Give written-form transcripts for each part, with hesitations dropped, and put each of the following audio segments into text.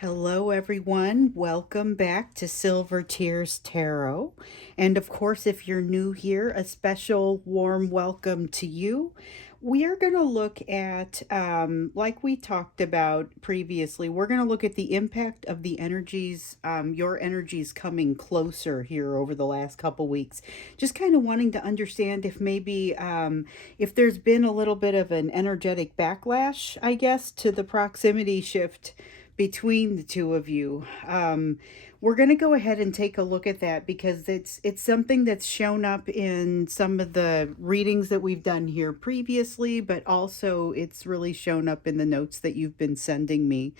Hello, everyone. Welcome back to Silver Tears Tarot. And of course, if you're new here, a special warm welcome to you. We are going to look at, like we talked about previously, we're going to look at the impact of the energies, your energies coming closer here over the last couple weeks. Just kind of wanting to understand if maybe, if there's been a little bit of an energetic backlash, I guess, to the proximity shift between the two of you. We're going to go ahead and take a look at that because it's something that's shown up in some of the readings that we've done here previously, but also it's really shown up in the notes that you've been sending me.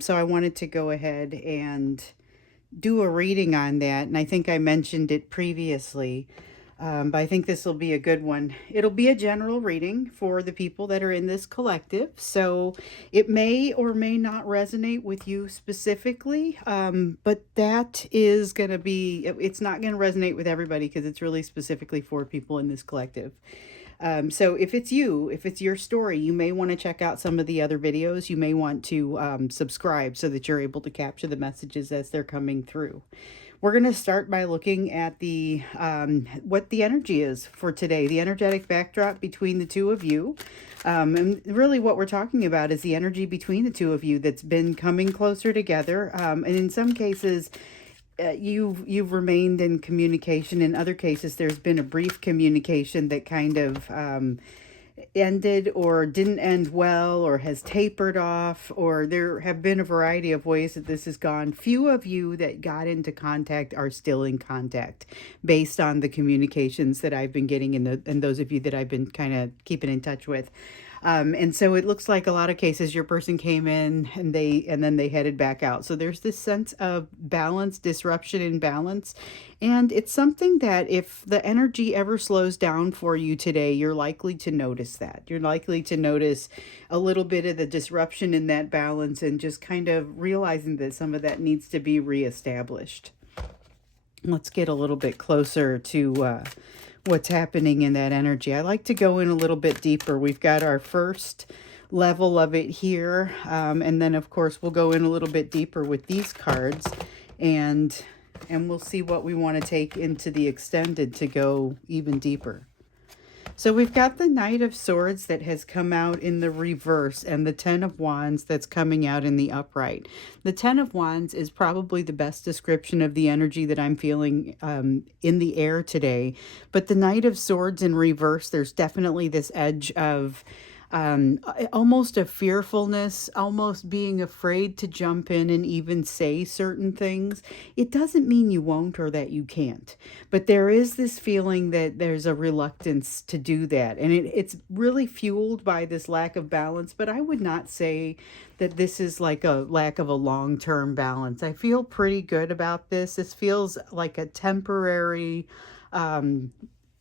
So I wanted to go ahead and do a reading on that, and I think I mentioned it previously. But I think this will be a good one. It'll be a general reading for the people that are in this collective. So it may or may not resonate with you specifically. But that is going to be, it's not going to resonate with everybody because it's really specifically for people in this collective. So if it's you, if it's your story, you may want to check out some of the other videos. You may want to subscribe so that you're able to capture the messages as they're coming through. We're going to start by looking at the what the energy is for today, the energetic backdrop between the two of you. And really what we're talking about is the energy between the two of you that's been coming closer together. And in some cases, you've remained in communication. In other cases, there's been a brief communication that kind of ended or didn't end well or has tapered off, or there have been a variety of ways that this has gone. Few of you that got into contact are still in contact based on the communications that I've been getting and those of you that I've been kind of keeping in touch with. And so it looks like a lot of cases your person came in and then they headed back out. So there's this sense of balance, disruption in balance. And it's something that if the energy ever slows down for you today, you're likely to notice that. You're likely to notice a little bit of the disruption in that balance and just kind of realizing that some of that needs to be reestablished. Let's get a little bit closer to what's happening in that energy. I like to go in a little bit deeper. We've got our first level of it here. And then, of course, we'll go in a little bit deeper with these cards. And we'll see what we want to take into the extended to go even deeper. So we've got the Knight of Swords that has come out in the reverse and the Ten of Wands that's coming out in the upright. The Ten of Wands is probably the best description of the energy that I'm feeling in the air today. But the Knight of Swords in reverse, there's definitely this edge of almost a fearfulness, almost being afraid to jump in and even say certain things. It doesn't mean you won't or that you can't, but there is this feeling that there's a reluctance to do that. And it's really fueled by this lack of balance, but I would not say that this is like a lack of a long-term balance. I feel pretty good about this. This feels like a temporary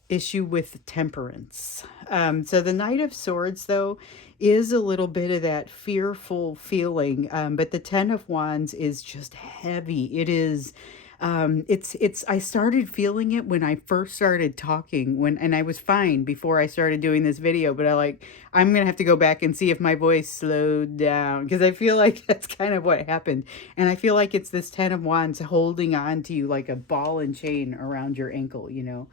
issue with temperance. So the Knight of Swords, though, is a little bit of that fearful feeling, but the Ten of Wands is just heavy. It is. I started feeling it when I first started talking and I was fine before I started doing this video, but I'm going to have to go back and see if my voice slowed down because I feel like that's kind of what happened. And I feel like it's this Ten of Wands holding on to you like a ball and chain around your ankle, you know.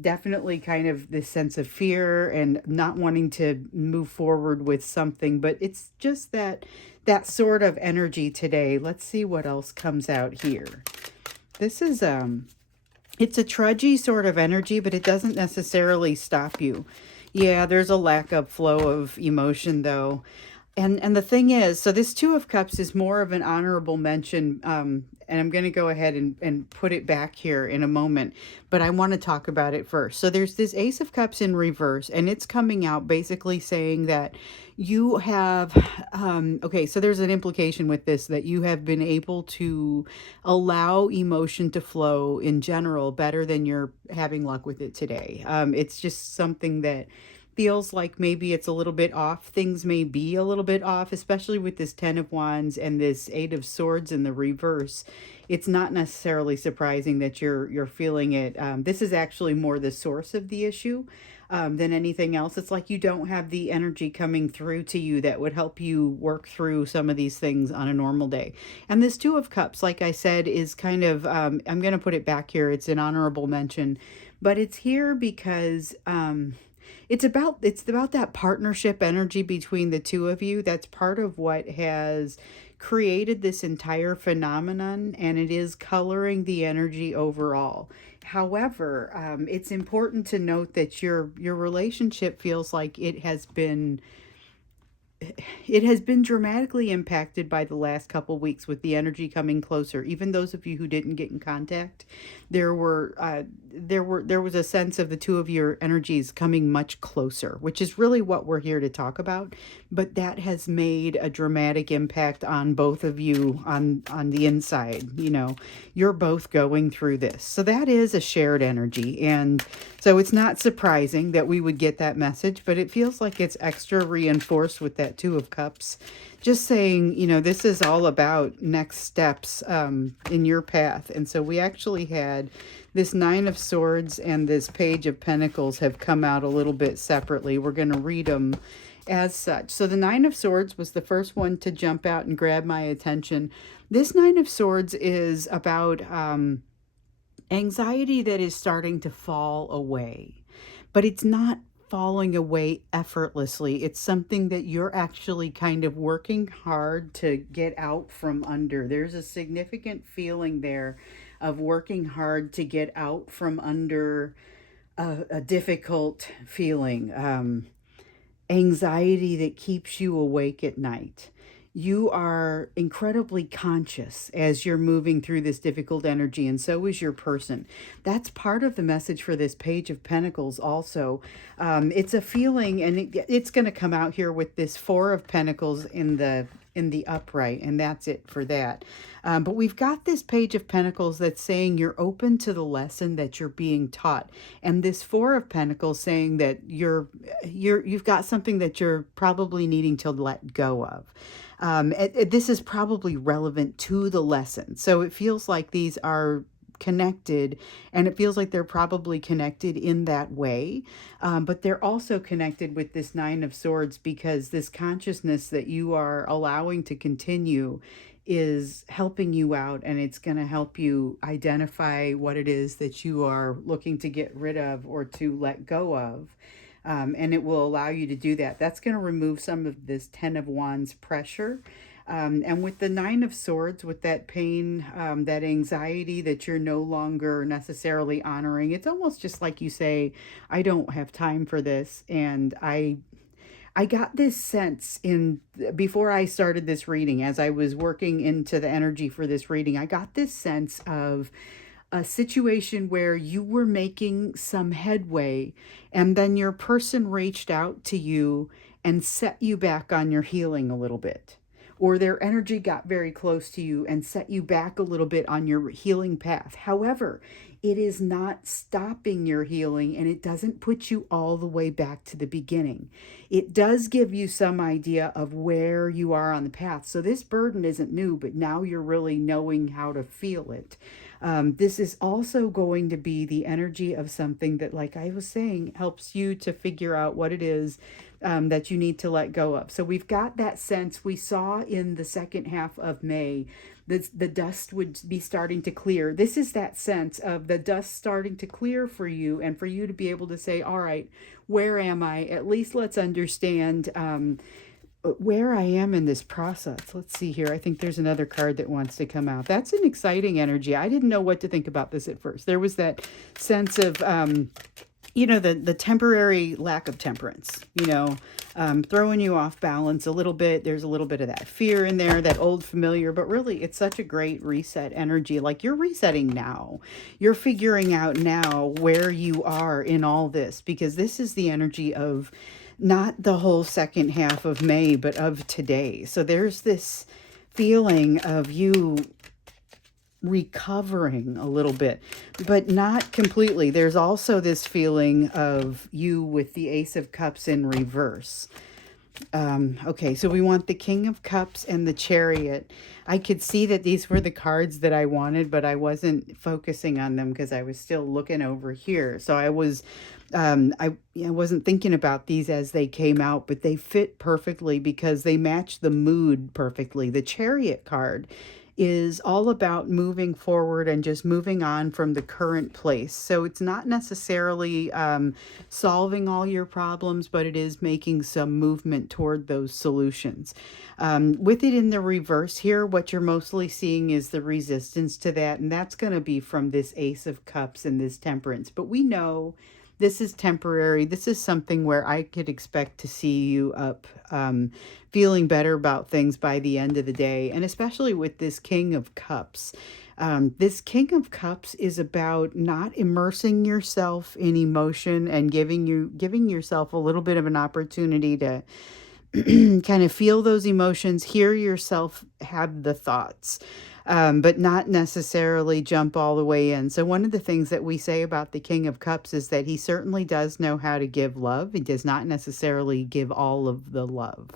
Definitely kind of this sense of fear and not wanting to move forward with something, but it's just that sort of energy today. Let's see what else comes out here. This is it's a trudgy sort of energy, but it doesn't necessarily stop you. Yeah, there's a lack of flow of emotion though. And the thing is, so this Two of Cups is more of an honorable mention, and I'm going to go ahead and put it back here in a moment, but I want to talk about it first. So there's this Ace of Cups in reverse, and it's coming out basically saying that you have, okay, so there's an implication with this that you have been able to allow emotion to flow in general better than you're having luck with it today. It's just something that feels like maybe it's a little bit off. Things may be a little bit off, especially with this Ten of Wands and this Eight of Swords in the reverse. It's not necessarily surprising that you're feeling it. This is actually more the source of the issue. than anything else. It's like you don't have the energy coming through to you that would help you work through some of these things on a normal day. And this Two of Cups, like I said, is kind of, I'm going to put it back here. It's an honorable mention, but it's here because it's about that partnership energy between the two of you. That's part of what has created this entire phenomenon, and it is coloring the energy overall. However, it's important to note that your relationship feels like it has been dramatically impacted by the last couple weeks with the energy coming closer. Even those of you who didn't get in contact, there was a sense of the two of your energies coming much closer, which is really what we're here to talk about. But that has made a dramatic impact on both of you on the inside. You're both going through this, so that is a shared energy, and so it's not surprising that we would get that message, but it feels like it's extra reinforced with that Two of Cups. Just saying, this is all about next steps in your path. And so we actually had this Nine of Swords and this Page of Pentacles have come out a little bit separately. We're going to read them as such. So the Nine of Swords was the first one to jump out and grab my attention. This Nine of Swords is about anxiety that is starting to fall away, but it's not falling away effortlessly. It's something that you're actually kind of working hard to get out from under. There's a significant feeling there of working hard to get out from under a difficult feeling, anxiety that keeps you awake at night. You are incredibly conscious as you're moving through this difficult energy, and so is your person. That's part of the message for this Page of Pentacles also. It's a feeling, and it's going to come out here with this Four of Pentacles in the upright, and that's it for that. But we've got this Page of Pentacles that's saying you're open to the lesson that you're being taught, and this Four of Pentacles saying that you've got something that you're probably needing to let go of. This is probably relevant to the lesson. So it feels like these are connected, and it feels like they're probably connected in that way. But they're also connected with this Nine of Swords, because this consciousness that you are allowing to continue is helping you out, and it's going to help you identify what it is that you are looking to get rid of or to let go of. And it will allow you to do that. That's going to remove some of this Ten of Wands pressure. And with the Nine of Swords, with that pain, that anxiety that you're no longer necessarily honoring, it's almost just like you say, I don't have time for this. And I got this sense before I started this reading, as I was working into the energy for this reading, I got this sense of a situation where you were making some headway, and then your person reached out to you and set you back on your healing a little bit, or their energy got very close to you and set you back a little bit on your healing path. However, it is not stopping your healing, and it doesn't put you all the way back to the beginning. It does give you some idea of where you are on the path. So this burden isn't new, but now you're really knowing how to feel it. This is also going to be the energy of something that, like I was saying, helps you to figure out what it is that you need to let go of. So we've got that sense. We saw in the second half of May that the dust would be starting to clear. This is that sense of the dust starting to clear for you, and for you to be able to say, all right, where am I? At least let's understand where I am in this process. Let's see here. I think there's another card that wants to come out. That's an exciting energy. I didn't know what to think about this at first. There was that sense of, the temporary lack of temperance, throwing you off balance a little bit. There's a little bit of that fear in there, that old familiar, but really it's such a great reset energy. Like you're resetting now. You're figuring out now where you are in all this, because this is the energy of not the whole second half of May, but of today. So there's this feeling of you recovering a little bit, but not completely. There's also this feeling of you with the Ace of Cups in reverse. Okay, so we want the King of Cups and the Chariot. I could see that these were the cards that I wanted, but I wasn't focusing on them because I was still looking over here. So I wasn't thinking about these as they came out, but they fit perfectly because they match the mood perfectly. The Chariot card is all about moving forward and just moving on from the current place. So it's not necessarily solving all your problems, but it is making some movement toward those solutions. With it in the reverse here, what you're mostly seeing is the resistance to that, and that's going to be from this Ace of Cups and this Temperance. But we know this is temporary. This is something where I could expect to see you up, feeling better about things by the end of the day. And especially with this King of Cups. This King of Cups is about not immersing yourself in emotion and giving yourself a little bit of an opportunity to kind of feel those emotions, hear yourself have the thoughts, but not necessarily jump all the way in. So, one of the things that we say about the King of Cups is that he certainly does know how to give love. He does not necessarily give all of the love.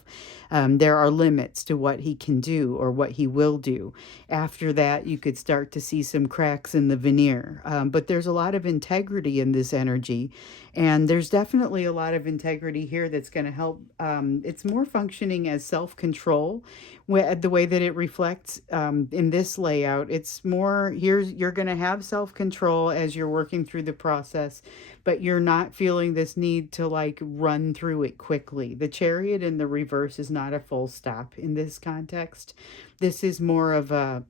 There are limits to what he can do or what he will do. After that, you could start to see some cracks in the veneer. But there's a lot of integrity in this energy. And there's definitely a lot of integrity here that's going to help. It's more functioning as self control, the way that it reflects in this layout. It's more here's you're going to have self control as you're working through the process, but you're not feeling this need to like run through it quickly. The Chariot in the reverse is not a full stop in this context. This is more of a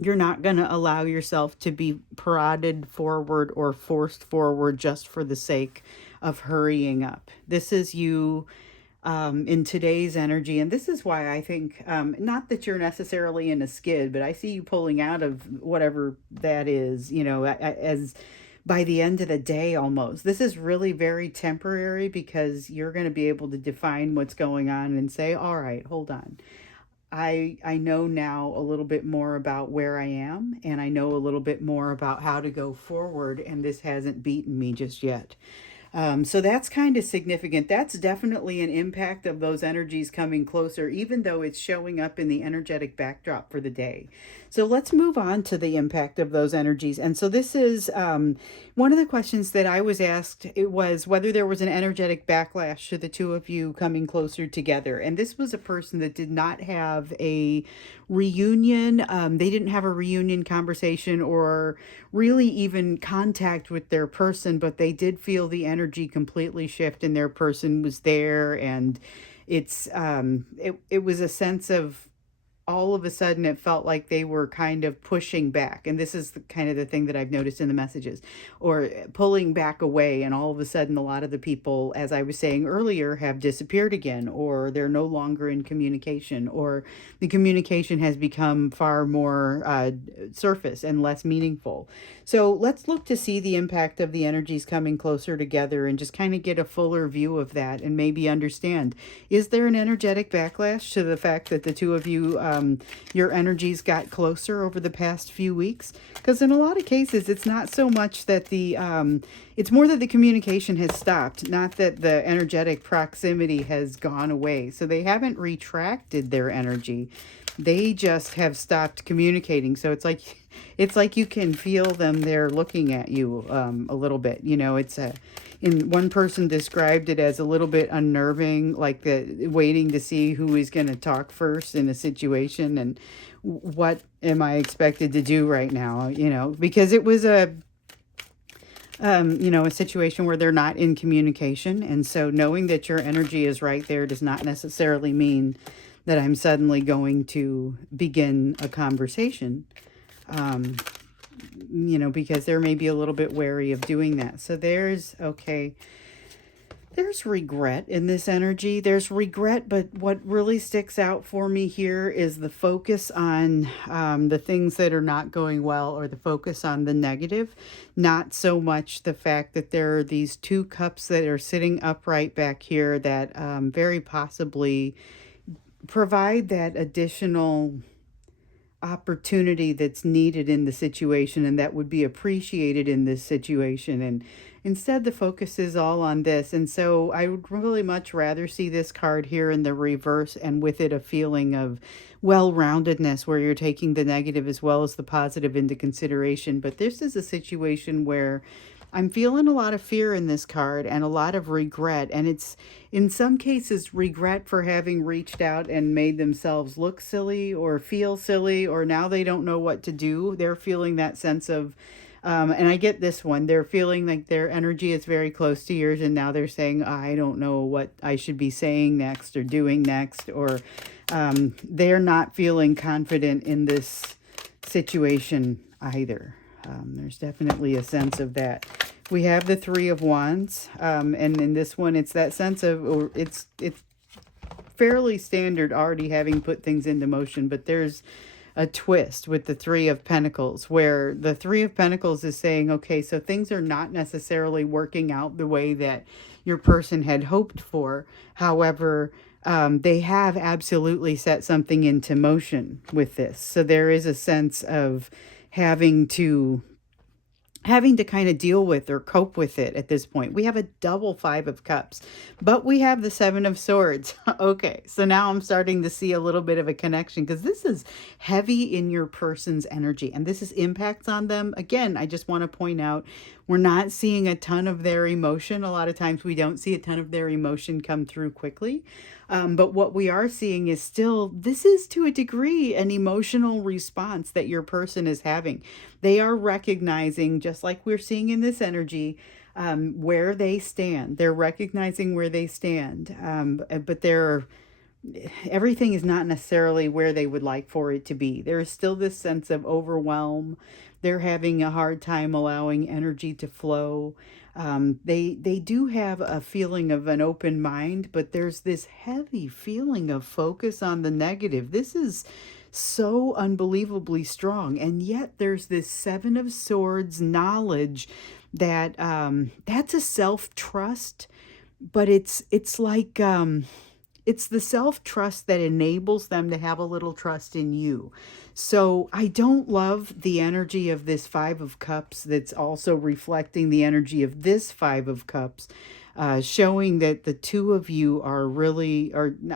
you're not going to allow yourself to be prodded forward or forced forward just for the sake of hurrying up. This is you in today's energy. And this is why I think, not that you're necessarily in a skid, but I see you pulling out of whatever that is, as by the end of the day almost. This is really very temporary because you're going to be able to define what's going on and say, all right, hold on. I know now a little bit more about where I am, and I know a little bit more about how to go forward, and this hasn't beaten me just yet. So that's kind of significant. That's definitely an impact of those energies coming closer, even though it's showing up in the energetic backdrop for the day. So let's move on to the impact of those energies. And so this is one of the questions that I was asked. It was whether there was an energetic backlash to the two of you coming closer together. And this was a person that did not have a reunion. They didn't have a reunion conversation or really even contact with their person, but they did feel the energy completely shift and their person was there. And it was a sense of all of a sudden it felt like they were kind of pushing back, and this is kind of the thing that I've noticed in the messages, or pulling back away, and all of a sudden a lot of the people, as I was saying earlier, have disappeared again, or they're no longer in communication, or the communication has become far more surface and less meaningful. So let's look to see the impact of the energies coming closer together and just kind of get a fuller view of that and maybe understand, is there an energetic backlash to the fact that the two of you, your energies got closer over the past few weeks? Because in a lot of cases, it's not so much that it's more that the communication has stopped, not that the energetic proximity has gone away. So they haven't retracted their energy. They just have stopped communicating. So it's like you can feel them there looking at you a little bit. In one person described it as a little bit unnerving, like the waiting to see who is going to talk first in a situation and what am I expected to do right now, because it was a situation where they're not in communication. And so knowing that your energy is right there does not necessarily mean that I'm suddenly going to begin a conversation, because there may be a little bit wary of doing that. So there's regret in this energy. There's regret, but what really sticks out for me here is the focus on the things that are not going well, or the focus on the negative, not so much the fact that there are these two cups that are sitting upright back here that very possibly provide that additional opportunity that's needed in the situation and that would be appreciated in this situation. And instead, the focus is all on this. And so I would really much rather see this card here in the reverse, and with it a feeling of well-roundedness where you're taking the negative as well as the positive into consideration. But this is a situation where I'm feeling a lot of fear in this card and a lot of regret. And it's in some cases regret for having reached out and made themselves look silly or feel silly, or now they don't know what to do. They're feeling that sense of, and I get this one, they're feeling like their energy is very close to yours. And now they're saying, I don't know what I should be saying next or doing next, or they're not feeling confident in this situation either. There's definitely a sense of that. We have the Three of Wands, and in this one, it's that sense of, or it's fairly standard already having put things into motion, but there's a twist with the Three of Pentacles, where the Three of Pentacles is saying, okay, so things are not necessarily working out the way that your person had hoped for. However, they have absolutely set something into motion with this. So there is a sense of having to kind of deal with or cope with it at this point. We have a double Five of Cups, but we have the Seven of Swords. Okay, so now I'm starting to see a little bit of a connection, because this is heavy in your person's energy and this is impacts on them. Again, I just want to point out, we're not seeing a ton of their emotion. A lot of times we don't see a ton of their emotion come through quickly. But what we are seeing is still, this is to a degree an emotional response that your person is having. They are recognizing, just like we're seeing in this energy, where they stand. They're recognizing where they stand, but everything is not necessarily where they would like for it to be. There is still this sense of overwhelm. They're having a hard time allowing energy to flow. They do have a feeling of an open mind, but there's this heavy feeling of focus on the negative. This is so unbelievably strong, and yet there's this Seven of Swords knowledge that that's a self-trust, but it's like it's the self-trust that enables them to have a little trust in you. So I don't love the energy of this Five of Cups that's also reflecting the energy of this Five of Cups, showing that the two of you are really,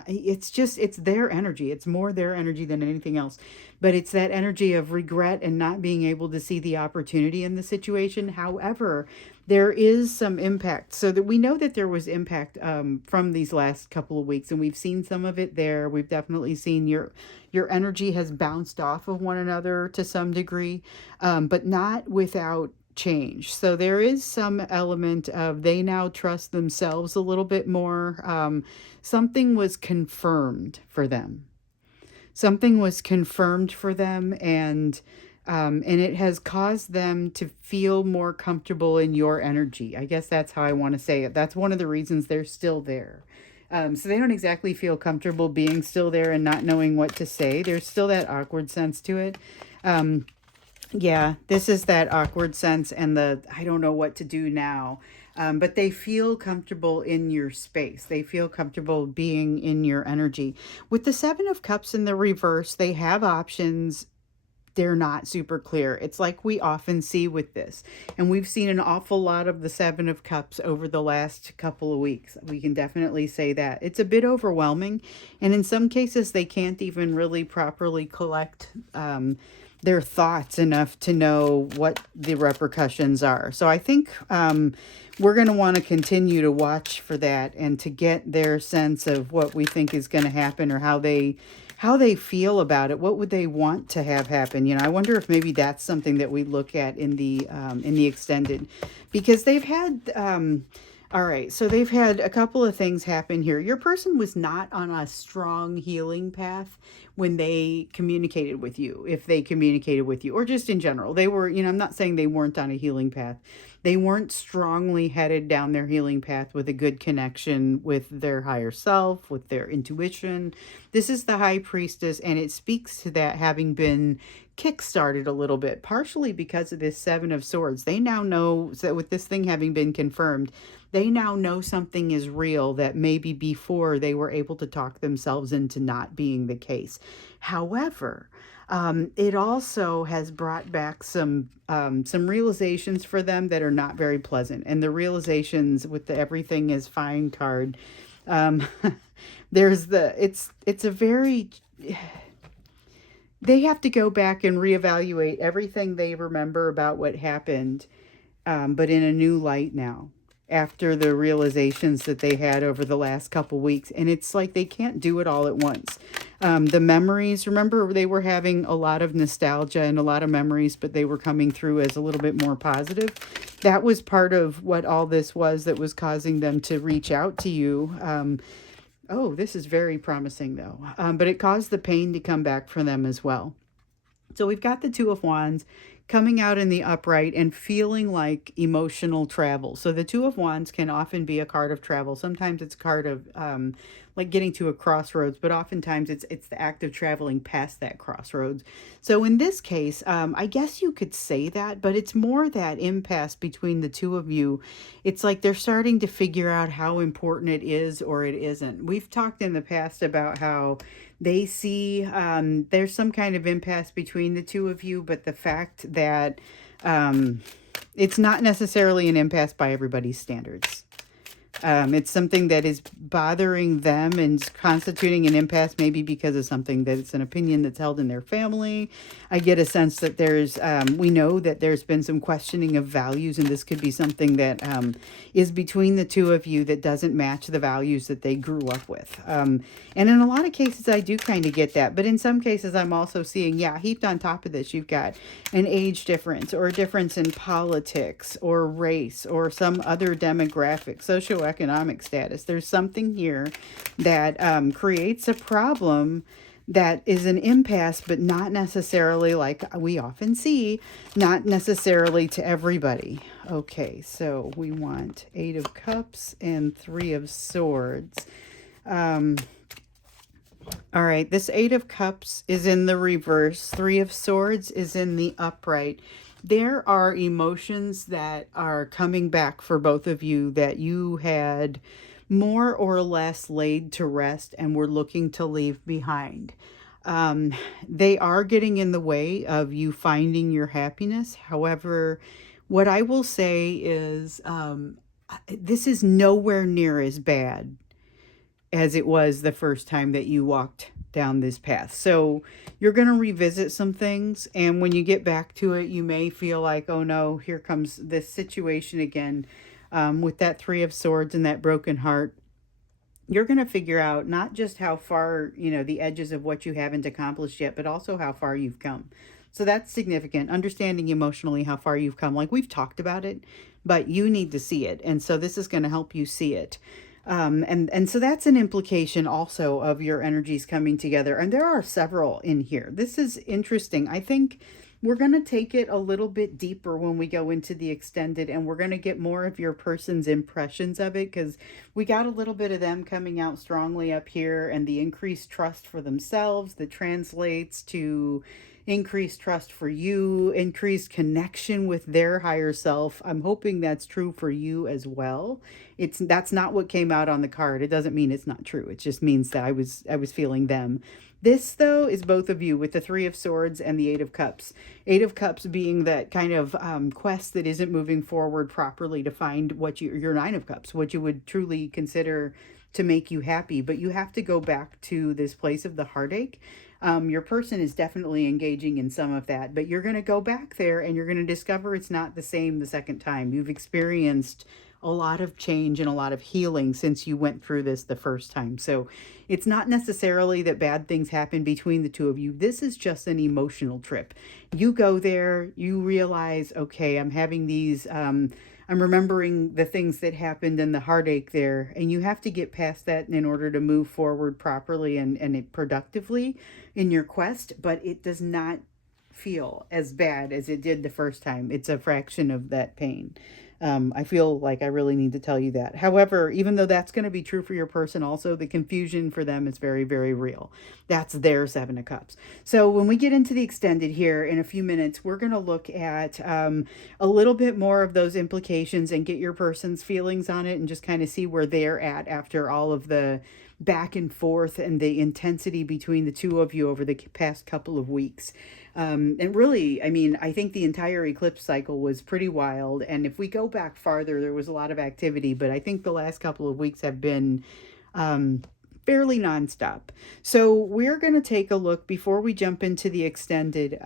it's just, it's their energy. It's more their energy than anything else. But it's that energy of regret and not being able to see the opportunity in the situation. However, there is some impact, so that we know that there was impact from these last couple of weeks, and we've seen some of it there. We've definitely seen your energy has bounced off of one another to some degree, but not without change. So there is some element of they now trust themselves a little bit more. Something was confirmed for them. Something was confirmed for them, and it has caused them to feel more comfortable in your energy. I guess that's how I want to say it. That's one of the reasons they're still there. So they don't exactly feel comfortable being still there and not knowing what to say. There's still that awkward sense to it. Yeah, this is that awkward sense and the I don't know what to do now. But they feel comfortable in your space. They feel comfortable being in your energy. With the Seven of Cups in the reverse, they have options. They're not super clear. It's like we often see with this. And we've seen an awful lot of the Seven of Cups over the last couple of weeks. We can definitely say that. It's a bit overwhelming. And in some cases, they can't even really properly collect their thoughts enough to know what the repercussions are. So I think we're going to want to continue to watch for that and to get their sense of what we think is going to happen, or how they feel about it. What would they want to have happen? You know, I wonder if maybe that's something that we look at in the extended, because they've had all right, so they've had a couple of things happen here. Your person was not on a strong healing path when they communicated with you, if they communicated with you, or just in general. They were, you know, I'm not saying they weren't on a healing path. They weren't strongly headed down their healing path with a good connection with their higher self, with their intuition. This is the High Priestess, and it speaks to that having been kickstarted a little bit, partially because of this Seven of Swords. They now know that with this thing having been confirmed, They now know something is real that maybe before they were able to talk themselves into not being the case. However, it also has brought back some realizations for them that are not very pleasant. And the realizations with the everything is fine card, um, there's the it's a very, they have to go back and reevaluate everything they remember about what happened, but in a new light now, after the realizations that they had over the last couple weeks. And it's like they can't do it all at once. The memories, remember, they were having a lot of nostalgia and a lot of memories, but they were coming through as a little bit more positive. That was part of what all this was that was causing them to reach out to you. Oh, this is very promising, though. But it caused the pain to come back for them as well. So we've got the Two of Wands coming out in the upright and feeling like emotional travel. So the Two of Wands can often be a card of travel. Sometimes it's a card of like getting to a crossroads, but oftentimes it's the act of traveling past that crossroads. So in this case, I guess you could say that, but it's more that impasse between the two of you. It's like they're starting to figure out how important it is or it isn't. We've talked in the past about how they see there's some kind of impasse between the two of you, but the fact that it's not necessarily an impasse by everybody's standards. It's something that is bothering them and constituting an impasse, maybe because of something that it's an opinion that's held in their family. I get a sense that we know that there's been some questioning of values, and this could be something that is between the two of you that doesn't match the values that they grew up with. And in a lot of cases, I do kind of get that. But in some cases, I'm also seeing, yeah, heaped on top of this, you've got an age difference or a difference in politics or race or some other demographic, socioeconomic status. There's something here that creates a problem that is an impasse, but not necessarily, like we often see, not necessarily to everybody. Okay, so we want Eight of Cups and Three of Swords. All right, this Eight of Cups is in the reverse. Three of Swords is in the upright. There are emotions that are coming back for both of you that you had more or less laid to rest and were looking to leave behind. They are getting in the way of you finding your happiness. However, what I will say is this is nowhere near as bad as it was the first time that you walked down this path. So you're going to revisit some things, and when you get back to it, you may feel like, oh no, here comes this situation again. With that Three of Swords and that broken heart, you're going to figure out not just how far, the edges of what you haven't accomplished yet, but also how far you've come. So that's significant. Understanding emotionally how far you've come. Like we've talked about it, but you need to see it. And so this is going to help you see it. And so that's an implication also of your energies coming together. And there are several in here. This is interesting. I think we're going to take it a little bit deeper when we go into the extended, and we're going to get more of your person's impressions of it, because we got a little bit of them coming out strongly up here, and the increased trust for themselves that translates to increased trust for you, increased connection with their higher self. I'm hoping that's true for you as well. That's not what came out on the card. It doesn't mean it's not true. It just means that I was feeling them. This, though, is both of you with the Three of Swords and the Eight of Cups. Eight of Cups being that kind of quest that isn't moving forward properly to find your Nine of Cups, what you would truly consider to make you happy. But you have to go back to this place of the heartache. Your person is definitely engaging in some of that, but you're going to go back there and you're going to discover it's not the same the second time. You've experienced a lot of change and a lot of healing since you went through this the first time. So it's not necessarily that bad things happen between the two of you. This is just an emotional trip. You go there, you realize, okay, I'm having these, I'm remembering the things that happened and the heartache there, and you have to get past that in order to move forward properly and productively in your quest, but it does not feel as bad as it did the first time. It's a fraction of that pain. I feel like I really need to tell you that. However, even though that's going to be true for your person also, the confusion for them is very, very real. That's their Seven of Cups. So when we get into the extended here in a few minutes, we're going to look at a little bit more of those implications and get your person's feelings on it and just kind of see where they're at after all of the back and forth and the intensity between the two of you over the past couple of weeks. And really, I mean, I think the entire eclipse cycle was pretty wild. And if we go back farther, there was a lot of activity, but I think the last couple of weeks have been fairly nonstop. So we're going to take a look before we jump into the extended.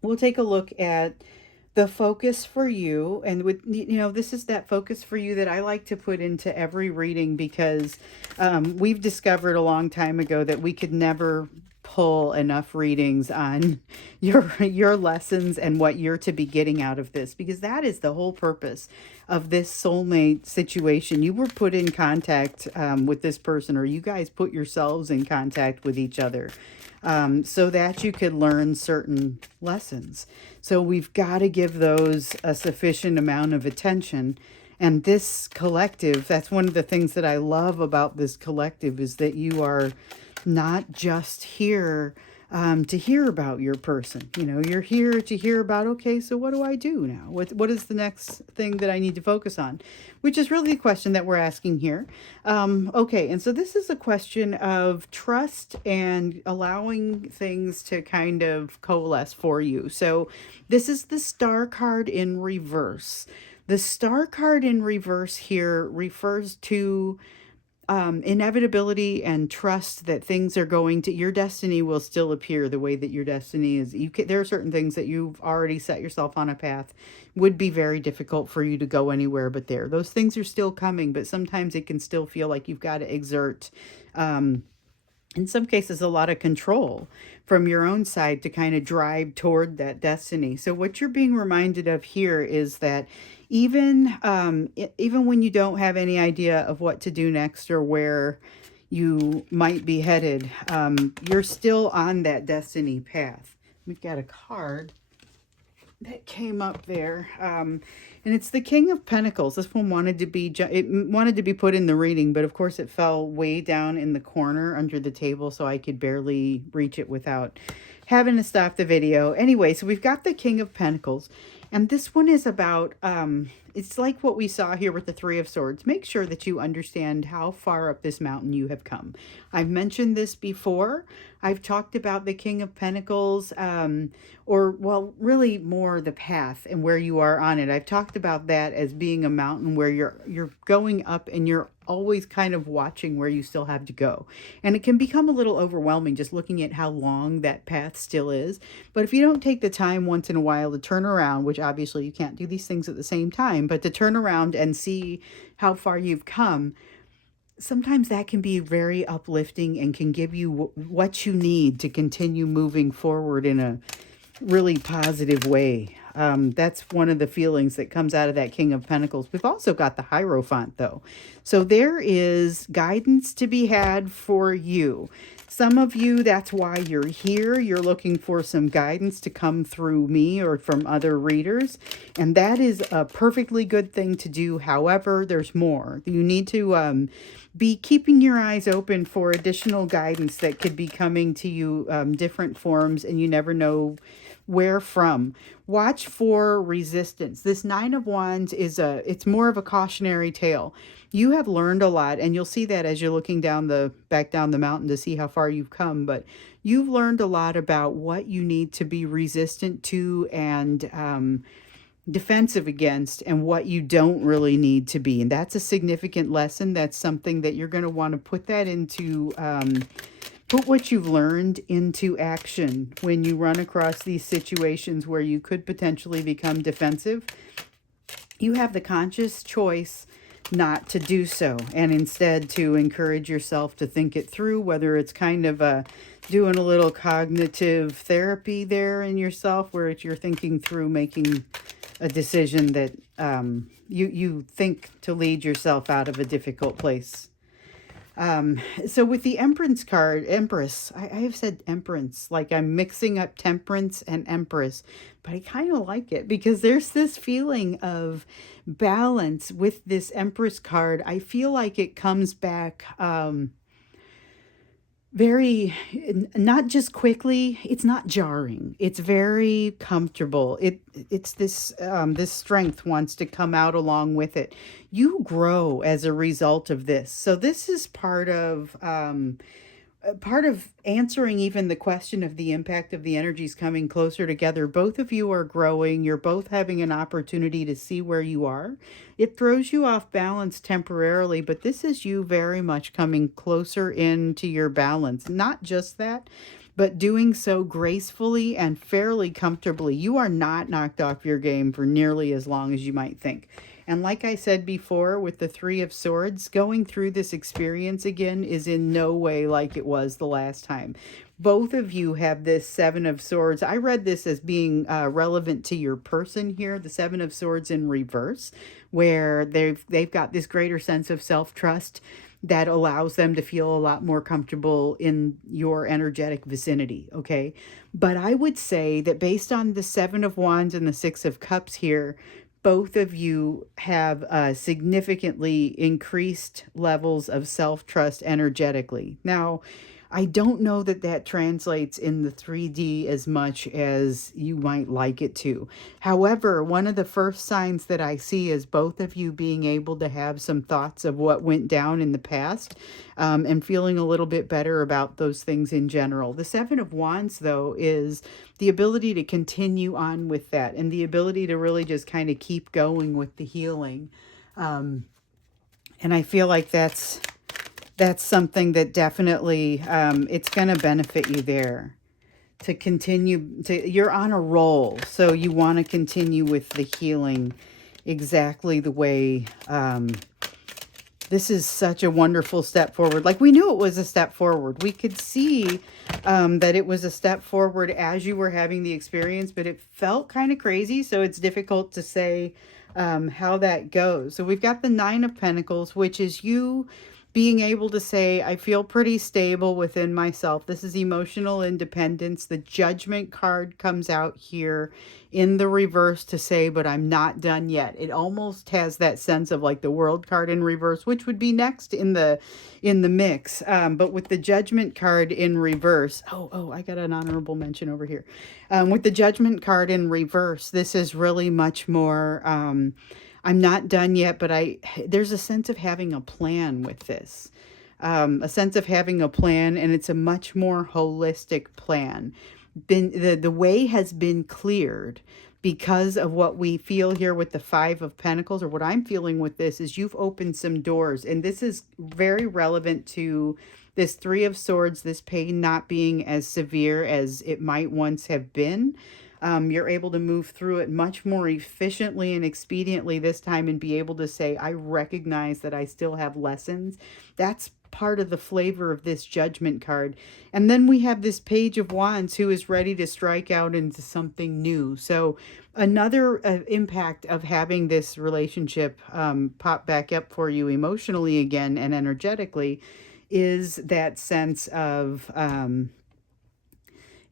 We'll take a look at the focus for you, and with this is that focus for you that I like to put into every reading, because we've discovered a long time ago that we could never pull enough readings on your lessons and what you're to be getting out of this, because that is the whole purpose of this soulmate situation. You were put in contact with this person, or you guys put yourselves in contact with each other, so that you could learn certain lessons. So we've got to give those a sufficient amount of attention. And this collective, that's one of the things that I love about this collective, is that you are not just here to hear about your person. You're here to hear about, okay, so what do I do now? What is the next thing that I need to focus on? Which is really the question that we're asking here. Okay, and so this is a question of trust and allowing things to kind of coalesce for you. So this is the Star card in reverse. The Star card in reverse here refers to inevitability and trust that things are going to, your destiny will still appear the way that your destiny is. There are certain things that you've already set yourself on a path, would be very difficult for you to go anywhere but there. Those things are still coming, but sometimes it can still feel like you've got to exert, in some cases, a lot of control from your own side to kind of drive toward that destiny. So what you're being reminded of here is that even when you don't have any idea of what to do next or where you might be headed, you're still on that destiny path. We've got a card that came up there, and it's the King of Pentacles. This one wanted to be put in the reading, but of course it fell way down in the corner under the table, so I could barely reach it without having to stop the video. Anyway, so we've got the King of Pentacles, and this one is about, it's like what we saw here with the Three of Swords. Make sure that you understand how far up this mountain you have come. I've mentioned this before. I've talked about the King of Pentacles, really more the path and where you are on it. I've talked about that as being a mountain where you're going up and you're always kind of watching where you still have to go. And it can become a little overwhelming just looking at how long that path still is. But if you don't take the time once in a while to turn around, which obviously you can't do these things at the same time, but to turn around and see how far you've come, sometimes that can be very uplifting and can give you what you need to continue moving forward in a really positive way. That's one of the feelings that comes out of that King of Pentacles. We've also got the Hierophant, though. So there is guidance to be had for you. Some of you, that's why you're here. You're looking for some guidance to come through me or from other readers. And that is a perfectly good thing to do. However, there's more. You need to be keeping your eyes open for additional guidance that could be coming to you, different forms, and you never know where from. Watch for resistance. This Nine of Wands it's more of a cautionary tale. You have learned a lot, and you'll see that as you're looking back down the mountain to see how far you've come, but you've learned a lot about what you need to be resistant to and defensive against, and what you don't really need to be. And that's a significant lesson. That's something that you're going to want to put that into, put what you've learned into action when you run across these situations where you could potentially become defensive. You have the conscious choice not to do so, and instead to encourage yourself to think it through, whether it's kind of doing a little cognitive therapy there in yourself, where you're thinking through making a decision that you think to lead yourself out of a difficult place. So with the Empress card, Empress, I have said Empress, like I'm mixing up Temperance and Empress, but I kind of like it because there's this feeling of balance with this Empress card. I feel like it comes back. Very, not just quickly, it's not jarring, it's very comfortable. It's this this strength wants to come out along with it. You grow as a result of this, so this is part of answering even the question of the impact of the energies coming closer together. Both of you are growing. You're both having an opportunity to see where you are. It throws you off balance temporarily, but this is you very much coming closer into your balance. Not just that, but doing so gracefully and fairly comfortably. You are not knocked off your game for nearly as long as you might think. And like I said before, with the Three of Swords, going through this experience again is in no way like it was the last time. Both of you have this Seven of Swords. I read this as being relevant to your person here, the Seven of Swords in reverse, where they've got this greater sense of self-trust that allows them to feel a lot more comfortable in your energetic vicinity, okay? But I would say that based on the Seven of Wands and the Six of Cups here, both of you have significantly increased levels of self-trust energetically. Now, I don't know that that translates in the 3D as much as you might like it to. However, one of the first signs that I see is both of you being able to have some thoughts of what went down in the past, and feeling a little bit better about those things in general. The Seven of Wands, though, is the ability to continue on with that and the ability to really just kind of keep going with the healing. And I feel like that's something that definitely it's going to benefit you there to continue to, you're on a roll, so you want to continue with the healing exactly the way this is such a wonderful step forward. Like, we knew it was a step forward. We could see that it was a step forward as you were having the experience, but it felt kind of crazy. So it's difficult to say how that goes. So we've got the Nine of Pentacles, which is you being able to say, I feel pretty stable within myself. This is emotional independence. The Judgment card comes out here in the reverse to say, but I'm not done yet. It almost has that sense of like the World card in reverse, which would be next in the mix. But with the Judgment card in reverse, I got an honorable mention over here. With the Judgment card in reverse, this is really much more I'm not done yet, but there's a sense of having a plan with this. A sense of having a plan, and it's a much more holistic plan. The way has been cleared because of what we feel here with the Five of Pentacles, or what I'm feeling with this is you've opened some doors, and this is very relevant to this Three of Swords, this pain not being as severe as it might once have been. You're able to move through it much more efficiently and expediently this time and be able to say, I recognize that I still have lessons. That's part of the flavor of this Judgment card. And then we have this Page of Wands who is ready to strike out into something new. So another impact of having this relationship pop back up for you emotionally again and energetically is that sense of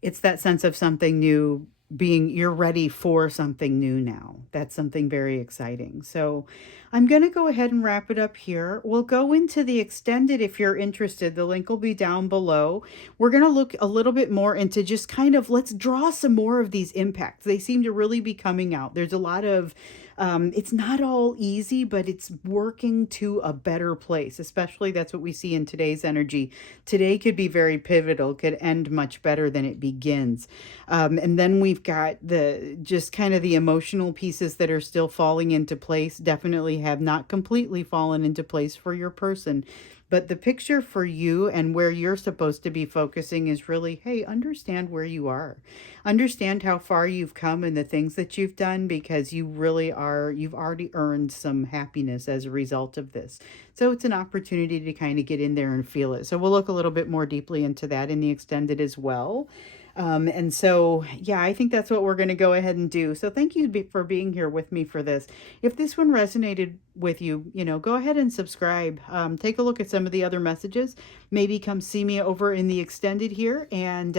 it's that sense of something new, being you're ready for something new now. That's something very exciting. So I'm going to go ahead and wrap it up here. We'll go into the extended if you're interested. The link will be down below. We're going to look a little bit more into just kind of, let's draw some more of these impacts. They seem to really be coming out. There's a lot of it's not all easy, but it's working to a better place. Especially that's what we see in today's energy. Today could be very pivotal, could end much better than it begins. And then we've got the just kind of the emotional pieces that are still falling into place. Definitely have not completely fallen into place for your person. But the picture for you and where you're supposed to be focusing is really, hey, understand where you are. Understand how far you've come and the things that you've done, because you really are, you've already earned some happiness as a result of this. So it's an opportunity to kind of get in there and feel it. So we'll look a little bit more deeply into that in the extended as well. And so, yeah, I think that's what we're going to go ahead and do. So thank you for being here with me for this. If this one resonated with you, go ahead and subscribe. Take a look at some of the other messages. Maybe come see me over in the extended here. And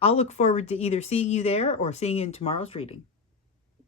I'll look forward to either seeing you there or seeing you in tomorrow's reading.